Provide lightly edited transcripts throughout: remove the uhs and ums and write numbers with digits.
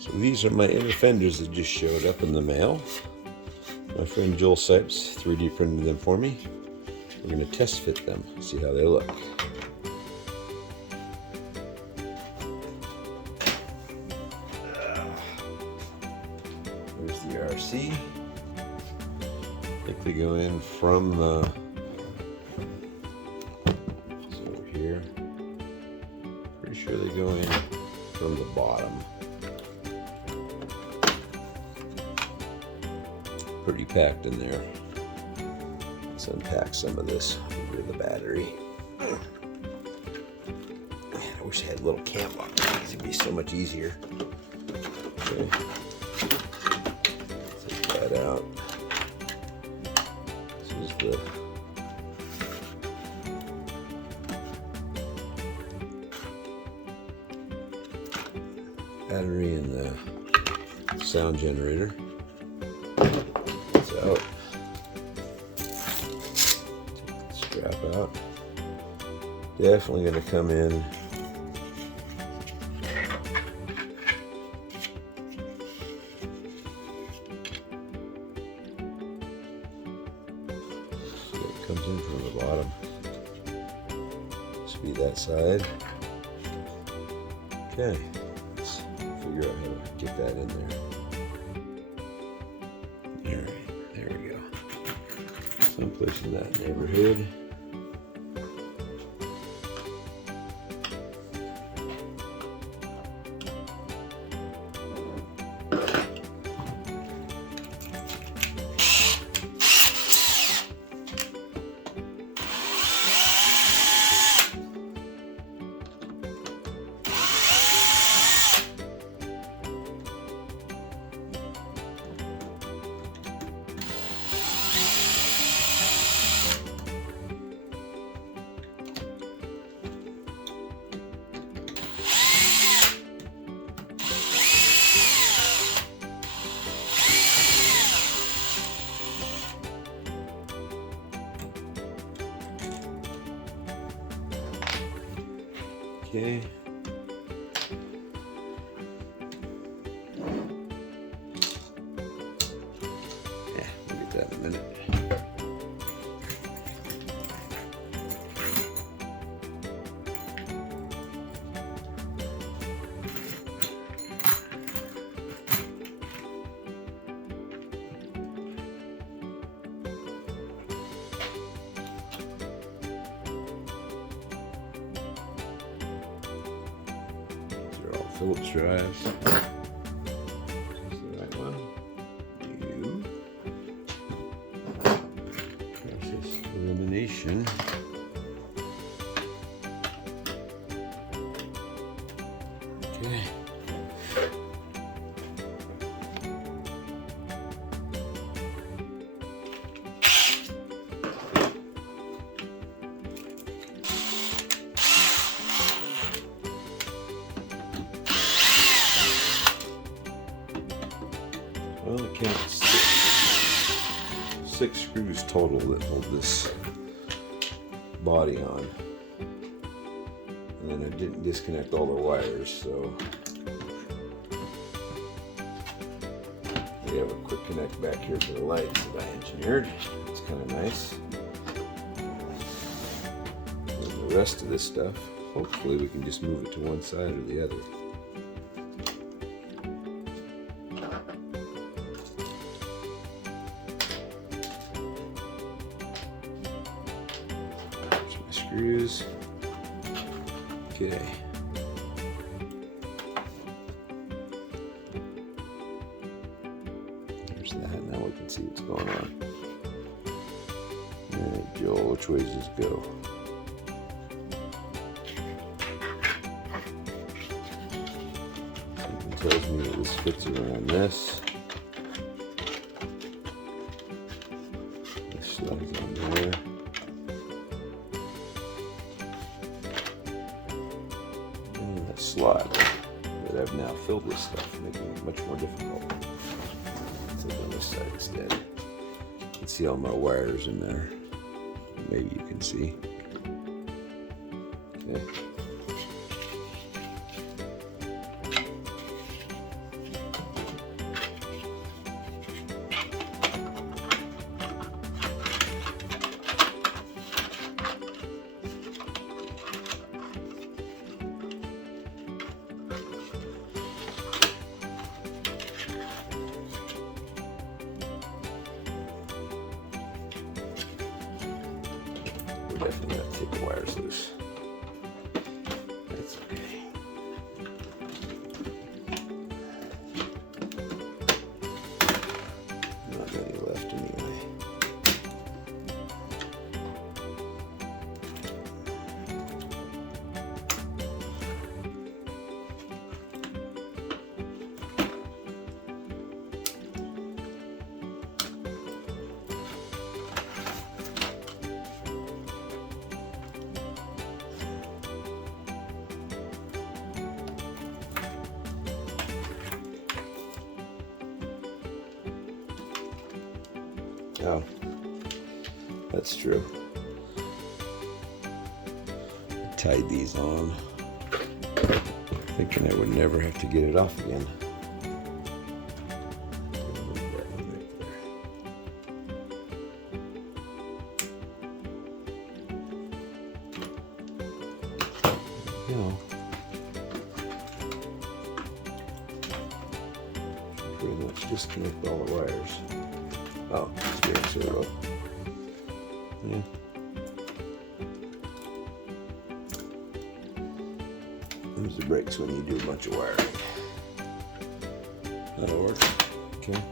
So these are my inner fenders that just showed up in the mail. My friend Joel Sipes 3D printed them for me. We're going to test fit them, see how they look. There's the RC. I think they go in from the, it's over here. Pretty sure they go in from the bottom. Pretty packed in there. Let's unpack some of this. Get rid of the battery. Man, I wish I had a little cam lock. It'd be so much easier. Okay. Take that out. This is the battery and the sound generator. It's out. Take the strap out. Definitely going to come in. So it comes in from the bottom. This will be that side. Okay. Let's figure out how to get that in there. Alright, there we go. Someplace in that neighborhood. Okay. Yeah, we'll get that in a minute. Phillips drives. Is this the right one? You. Process elimination. Okay. Well, it counts six screws total that hold this body on. And then I didn't disconnect all the wires, so we have a quick connect back here for the lights that I engineered. It's kind of nice. And the rest of this stuff, hopefully we can just move it to one side or the other. Screws. Okay. There's that. Now we can see what's going on. Alright, Joel, which way does this go? Something tells me that this fits around this. This slides on there. Slot that I've now filled with stuff, making it much more difficult. So on this side instead, you can see all my wires in there. Maybe you can see. Okay. definitely have to take the wires loose. That's okay. Not many left anyway. Oh, that's true. I tied these on, thinking I would never have to get it off again. Move that one right there. There we go. Pretty much disconnect all the wires. Oh, it's being servo. Yeah. There's the brakes when you do a bunch of wiring. That'll work. Okay.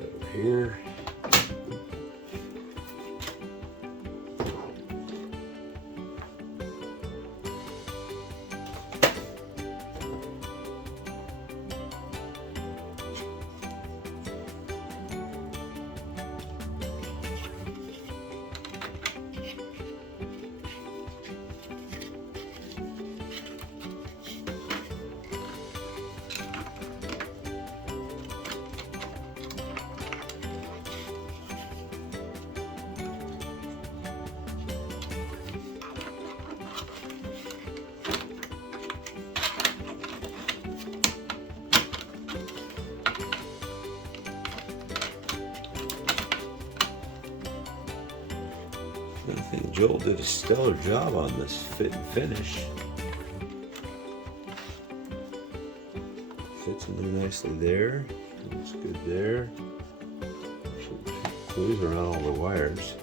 Over here. I think Joel did a stellar job on this fit and finish. Fits in there nicely there. Looks good there. Should clues around all the wires.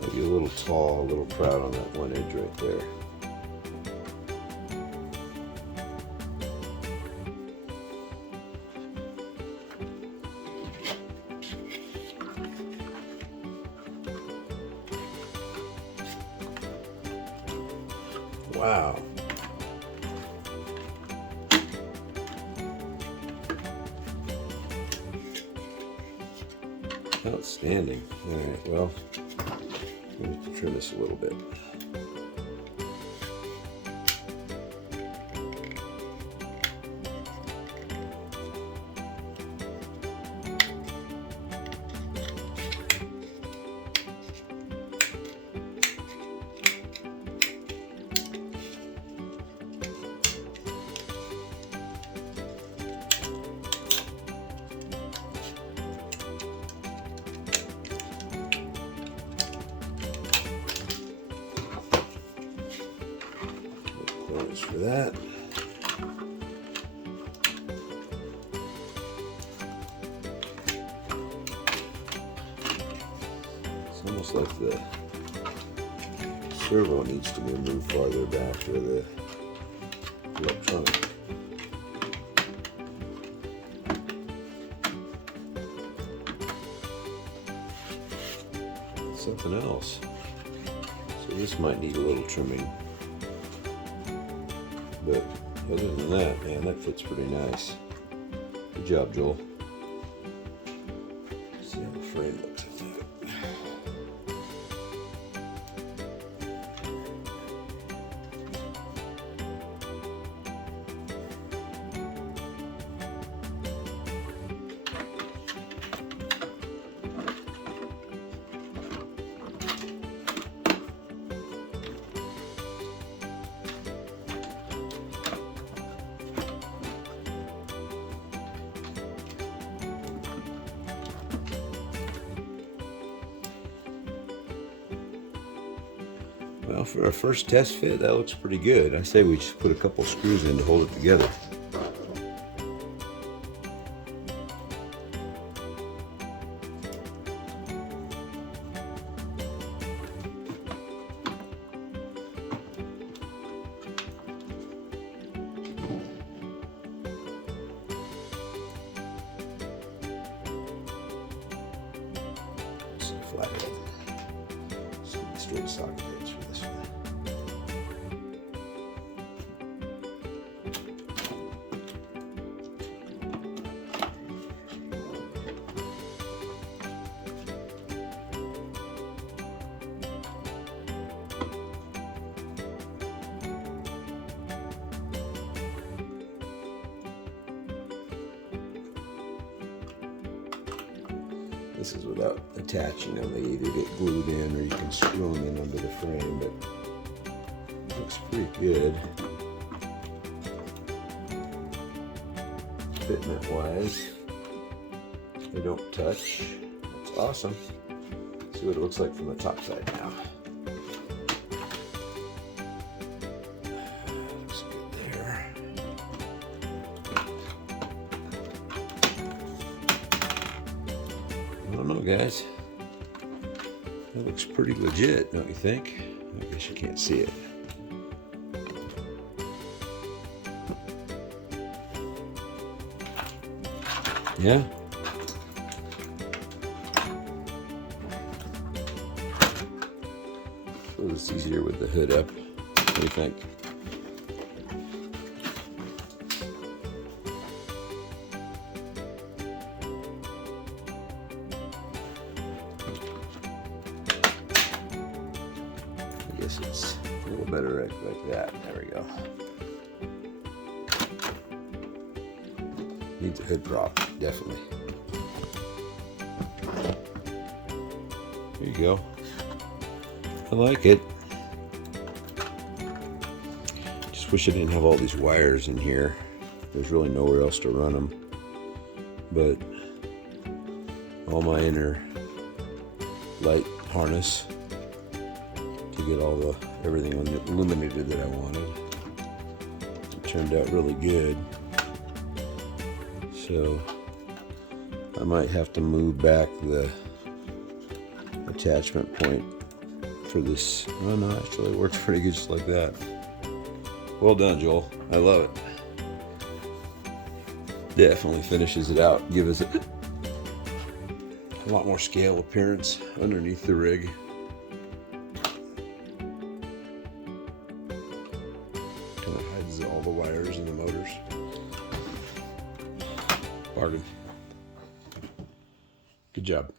Might be a little tall, a little proud on that one edge right there. Wow. Outstanding. All right, well, I'm going to trim this a little bit. For that. It's almost like the servo needs to be moved farther back for the electronic. Something else. So this might need a little trimming. But other than that, man, that fits pretty nice. Good job, Joel. Let's see how the frame looks with that. Well, for our first test fit, that looks pretty good. I say we just put a couple screws in to hold it together. socket heads for this one. This is without attaching them. They either get glued in or you can screw them in under the frame, but it looks pretty good. Fitment wise, they don't touch. That's awesome. See what it looks like from the top side now. Looks good there. I don't know, guys. That looks pretty legit, don't you think? I guess you can't see it. Yeah. So it's easier with the hood up. What do you think? I guess it's a little better like that. There we go. Needs a hood prop, definitely. There you go. I like it. Just wish I didn't have all these wires in here. There's really nowhere else to run them. But all my inner light harness to get all the everything illuminated that I wanted. It turned out really good. So I might have to move back the attachment point for this. Oh no, actually it works pretty good just like that. Well done, Joel. I love it. Definitely finishes it out. Gives it a lot more scale appearance underneath the rig. Kind of hides all the wires and the motors. Bargain. Good job.